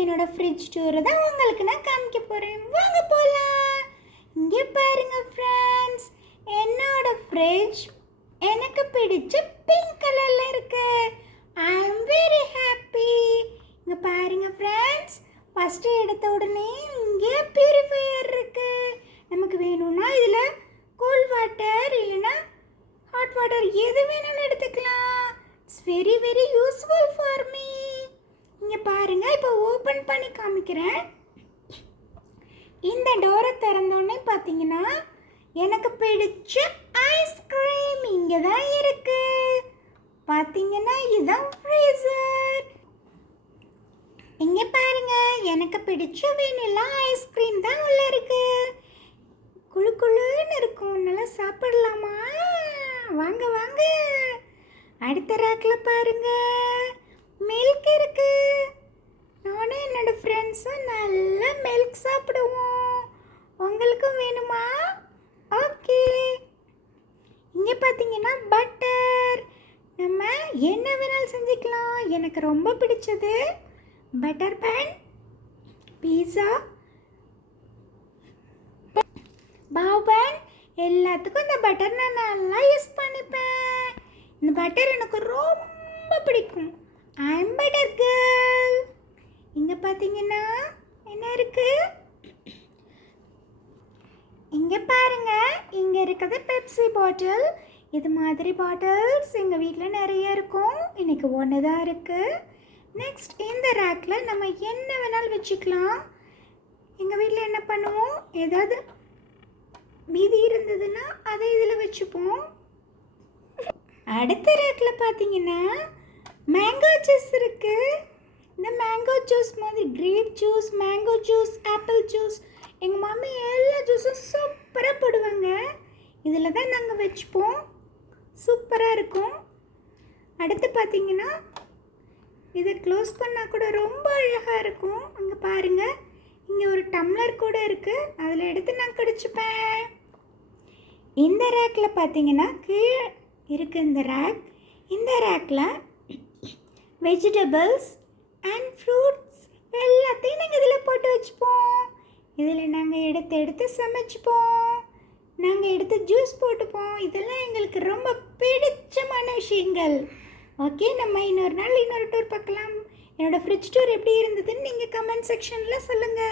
என்னோட ஃப்ரிட்ஜ் டூரை தான் உங்களுக்கு நான் காமிக்க போகிறேன். வாங்க போகலாம். இங்கே பாருங்க ஃப்ரெண்ட்ஸ், என்னோட ஃப்ரிட்ஜ் எனக்கு பிடிச்ச பிங்க் கலரில் இருக்கு. I am very happy. இங்கே பாருங்க ஃப்ரெண்ட்ஸ், ஃபஸ்ட்டு எடுத்த உடனே இங்கே பியூரிஃபையர் இருக்கு. நமக்கு வேணும்னா இதில் கூல் வாட்டர் இல்லைன்னா ஹாட் வாட்டர் எது வேணாலும் எடுத்துக்கலாம். It's very very useful for me. இங்கே பாருங்கள், இப்போ ஓப்பன் பண்ணி காமிக்கிறேன். இந்த டோரை திறந்தோடனே பார்த்தீங்கன்னா எனக்கு பிடிச்ச ஐஸ்கிரீம் இங்கே தான் இருக்கு. பார்த்தீங்கன்னா இதுதான் ஃப்ரீசர். இங்கே பாருங்க, எனக்கு பிடிச்ச வெனிலா ஐஸ்கிரீம் தான் உள்ள இருக்கு. குழு குழுன்னு இருக்கும், நல்லா சாப்பிடலாமா? வாங்க வாங்க. அடுத்த ரேக்கில் பாருங்க, மில்க் இருக்கு. நானும் என்னோட ஃப்ரெண்ட்ஸும் நல்லா மில்க் சாப்பிடுவோம். உங்களுக்கும் வேணுமா? ஓகே. இங்கே பார்த்தீங்கன்னா பட்டர். நம்ம என்ன வேணாலும் செஞ்சுக்கலாம். எனக்கு ரொம்ப பிடிச்சது பட்டர் பேன், பீஸா, பாவ் பேன், எல்லாத்துக்கும் இந்த பட்டர் நான் நல்லா யூஸ் பண்ணிப்பேன். இந்த பட்டர் எனக்கு ரொம்ப பிடிக்கும். I am butter girl. இங்கே பார்த்தீங்கன்னா என்ன இருக்கு? இங்கே பாருங்க, இங்கே இருக்கிறது பெப்சி பாட்டில். இது மாதிரி பாட்டில்ஸ் எங்கள் வீட்டில் நிறைய இருக்கும். இன்னைக்கு ஒன்று தான் இருக்குது. நெக்ஸ்ட் இந்த ரேக்கில் நம்ம என்ன வேணாலும் வச்சுக்கலாம். எங்கள் வீட்டில் என்ன பண்ணுவோம், ஏதாவது மீதி இருந்ததுன்னா அதை இதில் வச்சுப்போம். அடுத்த ரேக்கில் பார்த்தீங்கன்னா மேங்கோ ஜூஸ் இருக்குது. இந்த மேங்கோ ஜூஸ் மாதிரி grape juice, mango juice, apple juice, எங்கள் மம்மி எல்லா ஜூஸும் சூப்பராக போடுவாங்க. இதில் தான் நாங்கள் வச்சுப்போம். சூப்பராக இருக்கும். அடுத்து பார்த்தீங்கன்னா இதை க்ளோஸ் பண்ணால் கூட ரொம்ப அழகாக இருக்கும். அங்கே பாருங்கள், இங்கே ஒரு டம்ளர் கூட இருக்குது. அதில் எடுத்து நான் குடிச்சுப்பேன். இந்த ரேக்கில் பார்த்தீங்கன்னா கீழே இருக்குது இந்த ரேக். இந்த ரேக்கில் வெஜிடபிள்ஸ் அண்ட் ஃப்ரூட்ஸ் எல்லாத்தையும் நாங்கள் இதில் போட்டு வச்சுப்போம். இதில் நாங்கள் எடுத்து சமைச்சுப்போம். நாங்கள் எடுத்து ஜூஸ் போட்டுப்போம். இதெல்லாம் எங்களுக்கு ரொம்ப பிடிச்சமான விஷயங்கள். ஓகே, நம்ம இன்னொரு நாள் இன்னொரு டூர் பார்க்கலாம். என்னோடய ஃப்ரிட்ஜ் டூர் எப்படி இருந்ததுன்னு நீங்கள் கமெண்ட் செக்ஷனில் சொல்லுங்கள்.